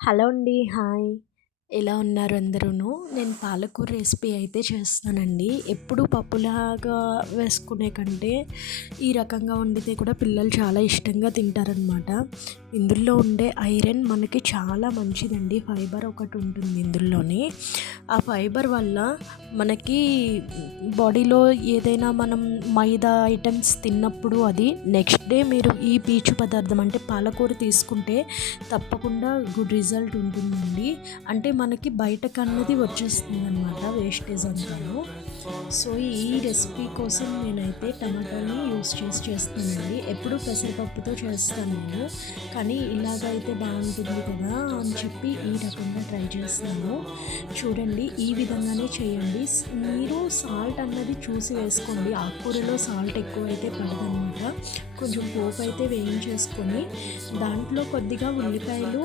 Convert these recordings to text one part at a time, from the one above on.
Hello అండి. Hi. ఎలా ఉన్నారు అందరూను? నేను పాలకూర రెసిపీ అయితే చేస్తానండి. ఎప్పుడూ పప్పులాగా వేసుకునే కంటే, ఈ రకంగా వండితే కూడా పిల్లలు చాలా ఇష్టంగా తింటారనమాట. ఇందులో ఉండే ఐరన్ మనకి చాలా మంచిదండి. ఫైబర్ ఒకటి ఉంటుంది ఇందులోని. ఆ ఫైబర్ వల్ల మనకి బాడీలో ఏదైనా మనం మైదా ఐటమ్స్ తిన్నప్పుడు అది నెక్స్ట్ డే మీరు ఈ పీచు పదార్థం అంటే పాలకూర తీసుకుంటే తప్పకుండా గుడ్ రిజల్ట్ ఉంటుందండి. అంటే మనకి బయటకన్నది వచ్చేస్తుందనమాట వేస్టేజ్ అంతాను. సో ఈ రెసిపీ కోసం నేనైతే టమాటాని యూస్ చేసి చేస్తానండి. ఎప్పుడూ పెసరపప్పుతో చేస్తాను నేను, కానీ ఇలాగైతే బాగుంటుంది కదా అని చెప్పి ఈ రకంగా ట్రై చేస్తాను. చూడండి, ఈ విధంగానే చేయండి. మీరు సాల్ట్ అన్నది చూసి వేసుకోండి. ఆకుకూరలో సాల్ట్ ఎక్కువైతే పడదనమాట. కొంచెం పోపు అయితే వేయించేసుకొని దాంట్లో కొద్దిగా ఉల్లిపాయలు,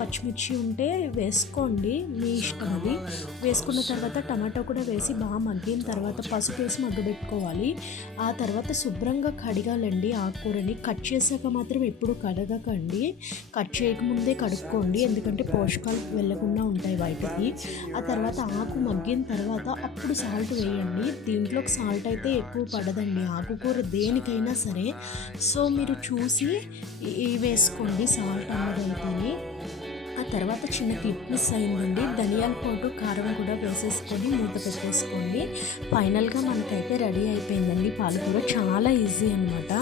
పచ్చిమిర్చి ఉంటే వేసుకోండి, మీ ఇష్టం అది. వేసుకున్న తర్వాత టమాటో కూడా వేసి బాగా మగ్గిన తర్వాత పసుపు వేసి మగ్గబెట్టుకోవాలి. ఆ తర్వాత శుభ్రంగా కడగాలండి ఆకుకూరని. కట్ చేసాక మాత్రం ఎప్పుడు కడగకండి, కట్ చేయకముందే కడుక్కోండి, ఎందుకంటే పోషకాలు వెళ్ళకుండా ఉంటాయి బయటకి. ఆ తర్వాత ఆకు మగ్గిన తర్వాత అప్పుడు సాల్ట్ వేయండి. దీంట్లోకి సాల్ట్ అయితే ఎక్కువ పడదండి ఆకుకూర దేనికైనా సరే. సో మీరు చూసి వేసుకోండి సాల్ట్ అన్నదైతేనే. ఆ తర్వాత చిన్న క్లిప్ మిస్ అయిందండి. ధనియాల పౌడర్, కారం కూడా వేసేసుకొని మూత పెట్టేసుకోండి. ఫైనల్గా మనకైతే రెడీ అయిపోయిందండి పాలకూర. చాలా ఈజీ అనమాట.